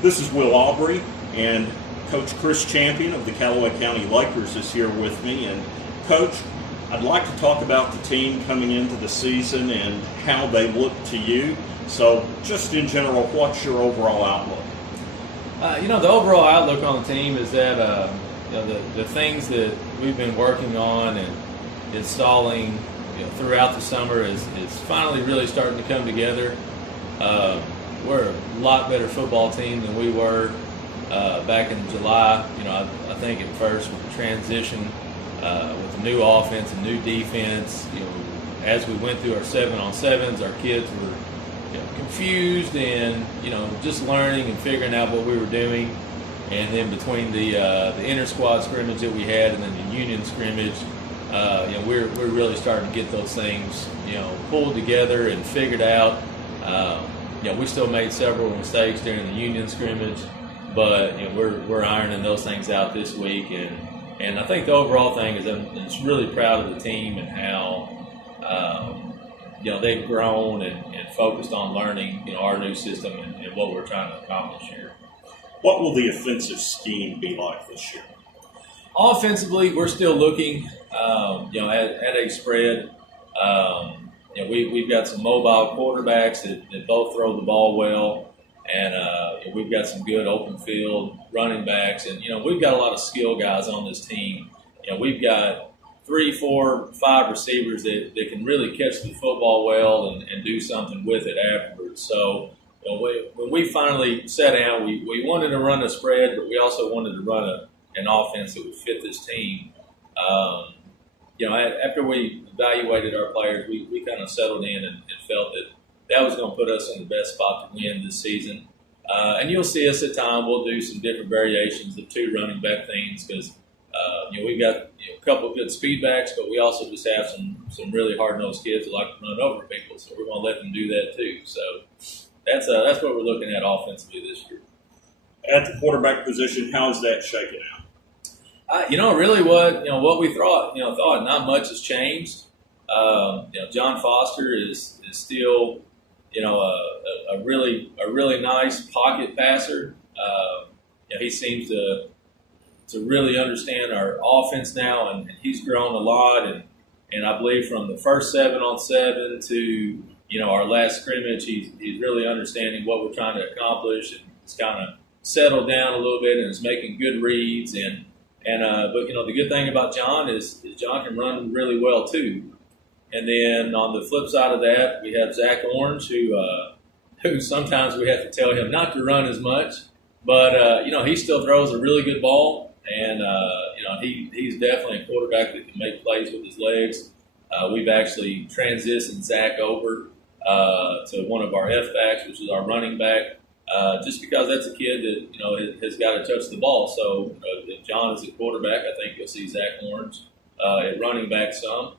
This is Will Aubrey, and Coach Chris Champion of the Callaway County Lakers is here with me. And Coach, I'd like to talk about the team coming into the season and how they look to you. So just in general, what's your overall outlook? The overall outlook on the team is that the things that we've been working on and installing throughout the summer is finally really starting to come together. We're a lot better football team than we were back in July. I think at first with the transition, with the new offense and new defense, as we went through our 7-on-7s, our kids were confused and just learning and figuring out what we were doing. And then between the inter squad scrimmage that we had and then the union scrimmage, we're really starting to get those things pulled together and figured out. We still made several mistakes during the union scrimmage, but we're ironing those things out this week. And I think the overall thing is I'm just really proud of the team and how they've grown and focused on learning our new system and what we're trying to accomplish here. What will the offensive scheme be like this year? Offensively, we're still looking at a spread. We've got some mobile quarterbacks that both throw the ball well, and we've got some good open field running backs, and we've got a lot of skill guys on this team. We've got 3, 4, 5 receivers that can really catch the football well and do something with it afterwards. So when we finally sat down, we wanted to run a spread, but we also wanted to run an offense that would fit this team. After we evaluated our players, we kind of settled in and felt that was going to put us in the best spot to win this season. And you'll see us at times. We'll do some different variations of 2 running back things because we've got a couple of good speed backs, but we also just have some really hard-nosed kids that like to run over people, so we're going to let them do that too. So that's what we're looking at offensively this year. At the quarterback position, how is that shaking out? Really what we thought not much has changed. John Foster is still a really nice pocket passer. He seems to really understand our offense now, and he's grown a lot. And I believe from the first 7-on-7 to our last scrimmage, he's really understanding what we're trying to accomplish, and he's kind of settled down a little bit and is making good reads. But the good thing about John is John can run really well too. And then on the flip side of that, we have Zach Orange, who sometimes we have to tell him not to run as much, but he still throws a really good ball, and he's definitely a quarterback that can make plays with his legs. We've actually transitioned Zach over to one of our F-backs, which is our running back. Just because that's a kid that has got to touch the ball. So if John is a quarterback, I think you'll see Zach Orange at running back some,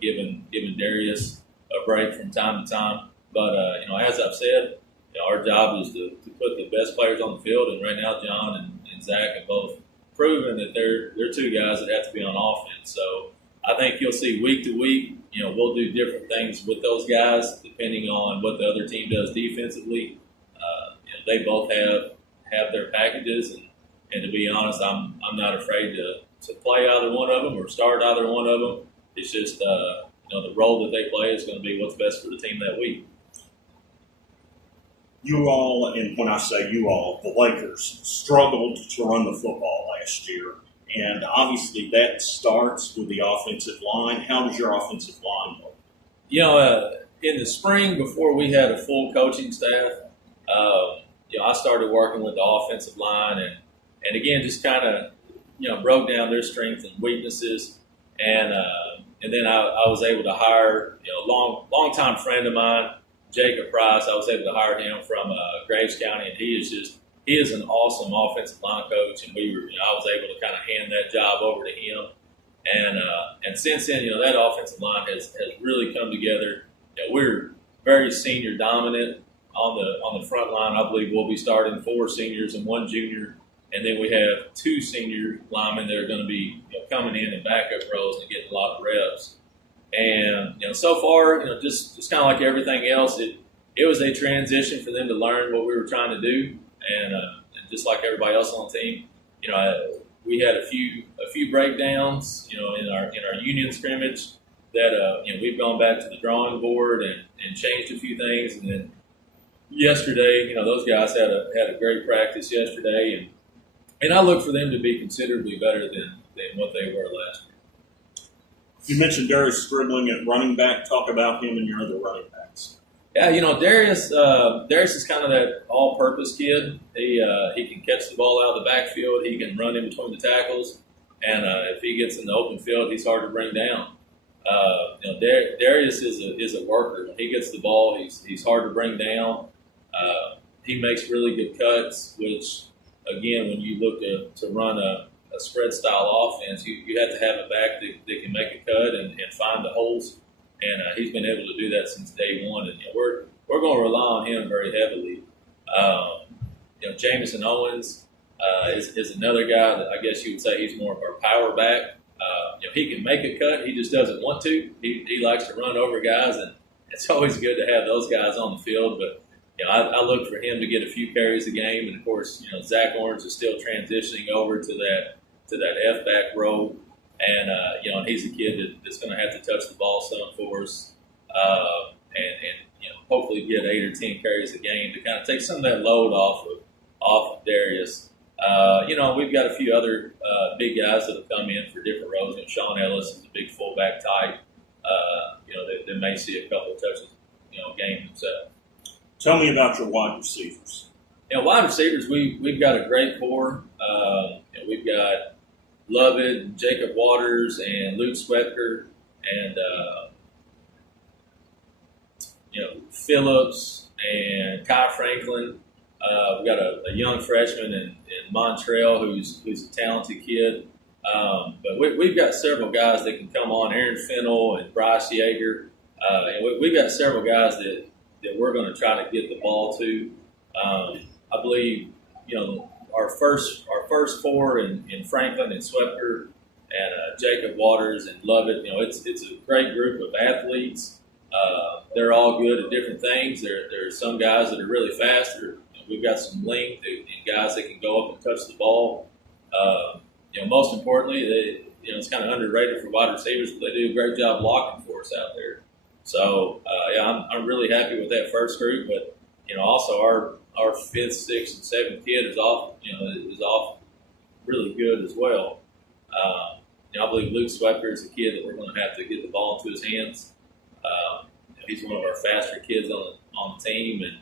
giving Darius a break from time to time. But as I've said, our job is to put the best players on the field, and right now John and Zach have both proven that they're 2 guys that have to be on offense. So I think you'll see week to week, we'll do different things with those guys depending on what the other team does defensively. They both have their packages, and to be honest, I'm not afraid to play either one of them or start either one of them. It's just the role that they play is going to be what's best for the team that week. You all, and when I say you all, the Lakers struggled to run the football last year, and obviously that starts with the offensive line. How does your offensive line look? In the spring, before we had a full coaching staff, I started working with the offensive line and again, just kind of, broke down their strengths and weaknesses. And then I was able to hire, a long-time friend of mine, Jacob Price. I was able to hire him from Graves County, and he is an awesome offensive line coach. And I was able to kind of hand that job over to him. And since then, that offensive line has really come together. We're very senior dominant. On the front line, I believe we'll be starting 4 seniors and 1 junior, and then we have 2 senior linemen that are going to be coming in backup roles and getting a lot of reps. And so far, just kind of like everything else, it was a transition for them to learn what we were trying to do, and just like everybody else on the team, we had a few breakdowns, in our union scrimmage that we've gone back to the drawing board and changed a few things, and then yesterday, those guys had a great practice yesterday, and I look for them to be considerably better than what they were last year. You mentioned Darius Scribbling at running back. Talk about him and your other running backs. Yeah, Darius is kind of that all-purpose kid. He can catch the ball out of the backfield. He can run in between the tackles, and if he gets in the open field, he's hard to bring down. Darius is a worker. When he gets the ball, he's hard to bring down. He makes really good cuts, which, again, when you look to run a spread style offense, you have to have a back that can make a cut and find the holes, and he's been able to do that since day one. And we're going to rely on him very heavily. Jamison Owens is another guy that I guess you would say he's more of our power back. He can make a cut, he just doesn't want to. He likes to run over guys, and it's always good to have those guys on the field. But I look for him to get a few carries a game, and of course, Zach Orange is still transitioning over to that F-back role, and he's a kid that's going to have to touch the ball some for us, and hopefully get 8 or 10 carries a game to kind of take some of that load off of Darius. We've got a few other big guys that have come in for different roles. Sean Ellis is a big fullback type. They may see a couple of touches, game themselves. Tell me about your wide receivers. Wide receivers, we've got a great core. We've got Lovett, Jacob Waters, and Luke Swetker, and Phillips and Kai Franklin. We've got a young freshman in Montrell who's a talented kid. But we've got several guys that can come on, Aaron Fennell and Bryce Yeager. And we've got several guys that we're going to try to get the ball to. I believe, our first four in Franklin and Swepker and Jacob Waters and Lovett, it's a great group of athletes. They're all good at different things. There are some guys that are really fast. We've got some length and guys that can go up and touch the ball. Most importantly, it's kind of underrated for wide receivers, but they do a great job blocking for us out there. So, I'm really happy with that first group. But, also our fifth, sixth, and seventh kid is off really good as well. I believe Luke Swepker is a kid that we're going to have to get the ball into his hands. He's one of our faster kids on the team, and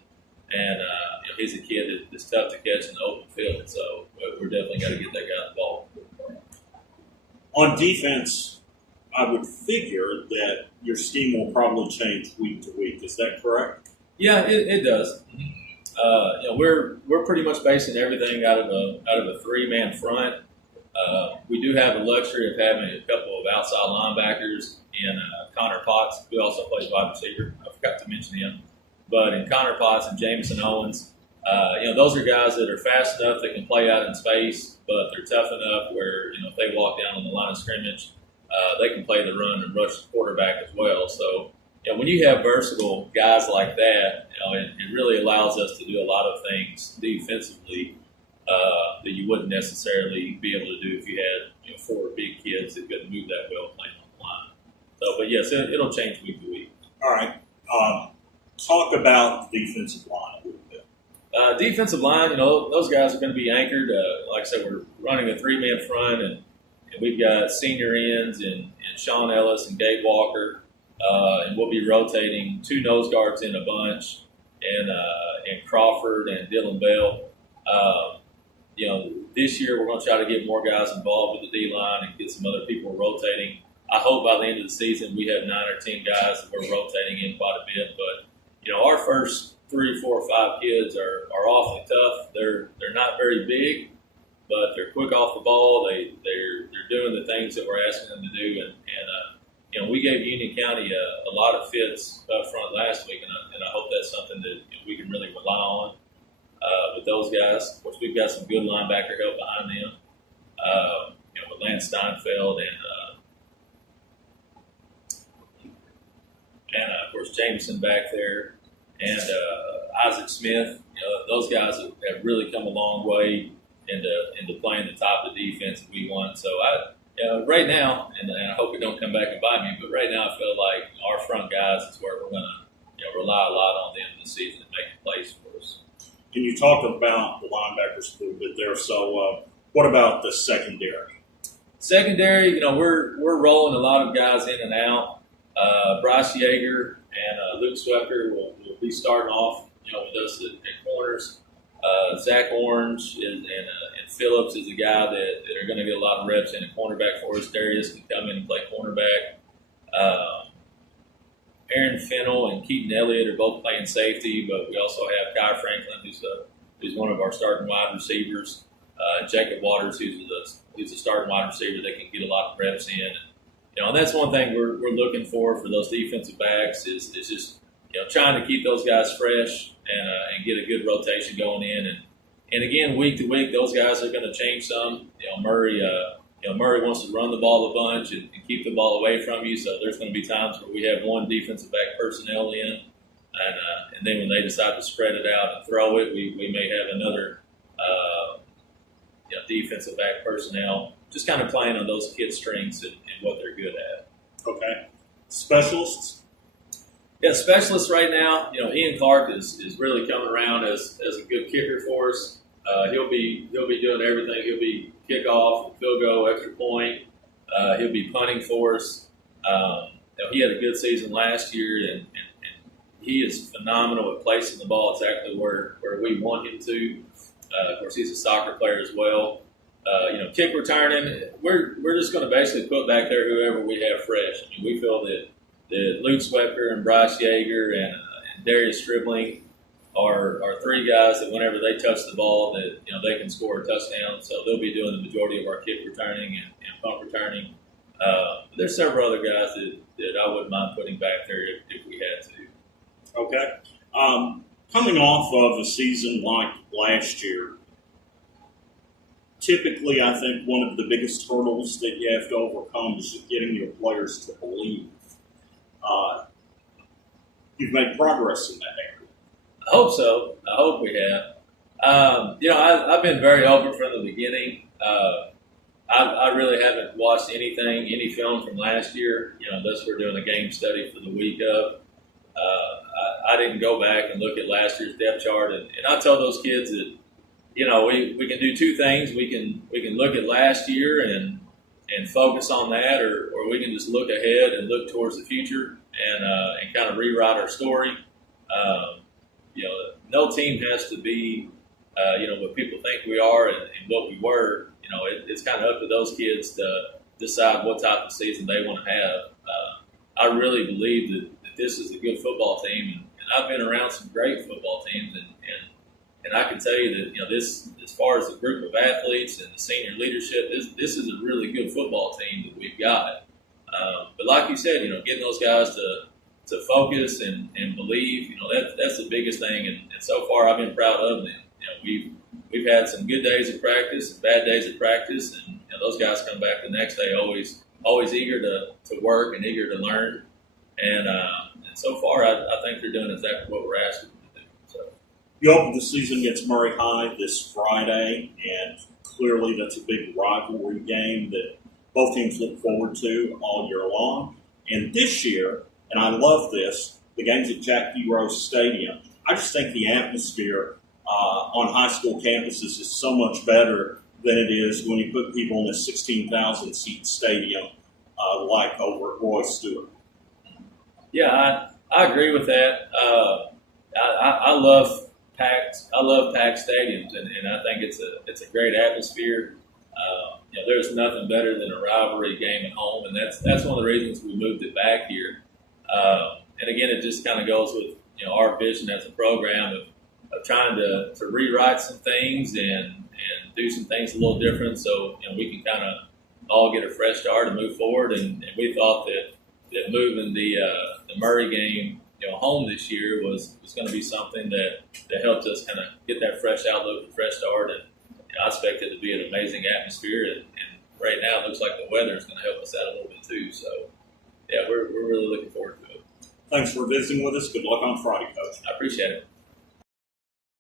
he's a kid that's tough to catch in the open field. So we're definitely got to get that guy the ball. On defense, I would figure that your scheme will probably change week to week. Is that correct? Yeah, it does. We're pretty much basing everything out of a 3-man front. We do have the luxury of having a couple of outside linebackers in Connor Potts, who also plays wide receiver. I forgot to mention him. But in Connor Potts and Jamison Owens, those are guys that are fast enough that can play out in space, but they're tough enough where, if they walk down on the line of scrimmage, they can play the run and rush the quarterback as well. So, when you have versatile guys like that, it really allows us to do a lot of things defensively that you wouldn't necessarily be able to do if you had 4 big kids that couldn't move that well playing on the line. So, but yes, it'll change week to week. All right. Talk about the defensive line a little bit. Defensive line, those guys are going to be anchored. Like I said, we're running a 3-man front, and we've got senior ends and Sean Ellis and Gabe Walker, and we'll be rotating 2 nose guards in a bunch, and Crawford and Dylan Bell. This year we're going to try to get more guys involved with the D-line and get some other people rotating. I hope by the end of the season we have 9 or 10 guys that we're rotating in quite a bit. But, our first 3, 4, 5 kids are awfully tough. They're not very big, but they're quick off the ball. They're doing the things that we're asking them to do. And we gave Union County a lot of fits up front last week, and I hope that's something that we can really rely on with those guys. Of course, we've got some good linebacker help behind them. With Lance Steinfeld and of course Jameson back there, and Isaac Smith. Those guys have really come a long way into playing the top of the defense that we want. So right now, and I hope it don't come back and bite me, but right now I feel like our front guys is where we're going to rely a lot on them this season to make plays for us. And you talked about the linebackers a little bit there. So what about the secondary? Secondary, we're rolling a lot of guys in and out. Bryce Yeager and Luke Swepker will be starting off, with us at corners. Zach Orange and Phillips is a guy that are going to get a lot of reps in at cornerback for us. Darius can come in and play cornerback. Aaron Fennell and Keaton Elliott are both playing safety, but we also have Kai Franklin, who's one of our starting wide receivers. Jacob Waters, who's a starting wide receiver that can get a lot of reps in. And that's one thing we're looking for those defensive backs is just trying to keep those guys fresh and get a good rotation going in. And again, week to week, those guys are going to change some. Murray wants to run the ball a bunch and keep the ball away from you. So there's going to be times where we have one defensive back personnel in, and then when they decide to spread it out and throw it, we may have another defensive back personnel. Just kind of playing on those kids' strengths and what they're good at. Okay. Specialists? Yeah, specialists right now, Ian Clark is really coming around as a good kicker for us. He'll be doing everything. He'll be kickoff, field goal, extra point. He'll be punting for us. He had a good season last year, and he is phenomenal at placing the ball exactly where we want him to. Of course, he's a soccer player as well. Kick returning, we're just going to basically put back there whoever we have fresh. We feel that Luke Swepker and Bryce Yeager and Darius Stribling are three guys that whenever they touch the ball that they can score a touchdown. So they'll be doing the majority of our kick returning and punt returning. But there's several other guys that I wouldn't mind putting back there if we had to. Okay. Coming off of a season like last year, typically I think one of the biggest hurdles that you have to overcome is getting your players to believe. You've made progress in that area. I hope so. I hope we have. I've been very open from the beginning. I really haven't watched any film from last year, unless we're doing a game study for the week of. I didn't go back and look at last year's depth chart, and I tell those kids that, we can do two things. We can look at last year and focus on that, or we can just look ahead and look towards the future and kind of rewrite our story. No team has to be, what people think we are and what we were. It's kind of up to those kids to decide what type of season they want to have. I really believe that this is a good football team, and I've been around some great football teams, and I can tell you that this, as far as the group of athletes and the senior leadership, this is a really good football team that we've got. But like you said, getting those guys to focus and believe, that's the biggest thing. And so far, I've been proud of them. We've had some good days of practice and bad days of practice, and those guys come back the next day always eager to work and eager to learn. And so far, I think they're doing exactly what we're asking them to do. So. You open the season against Murray High this Friday, and clearly that's a big rivalry game that both teams look forward to all year long. And this year, and I love this, the game's at Jack P. Rose Stadium. I just think the atmosphere on high school campuses is so much better than it is when you put people in a 16,000-seat stadium like over at Roy Stewart. Yeah, I agree with that. I love packed stadiums, and I think it's a great atmosphere. There's nothing better than a rivalry game at home, and that's one of the reasons we moved it back here. And again, it just kind of goes with our vision as a program of trying to rewrite some things and do some things a little different, so we can kind of all get a fresh start and move forward. And we thought that moving the Murray game home this year was going to be something that helped us kind of get that fresh outlook and fresh start. And I expect it to be an amazing atmosphere. And right now, it looks like the weather is going to help us out a little bit too. So, yeah, we're really looking forward to it. Thanks for visiting with us. Good luck on Friday, Coach. I appreciate it.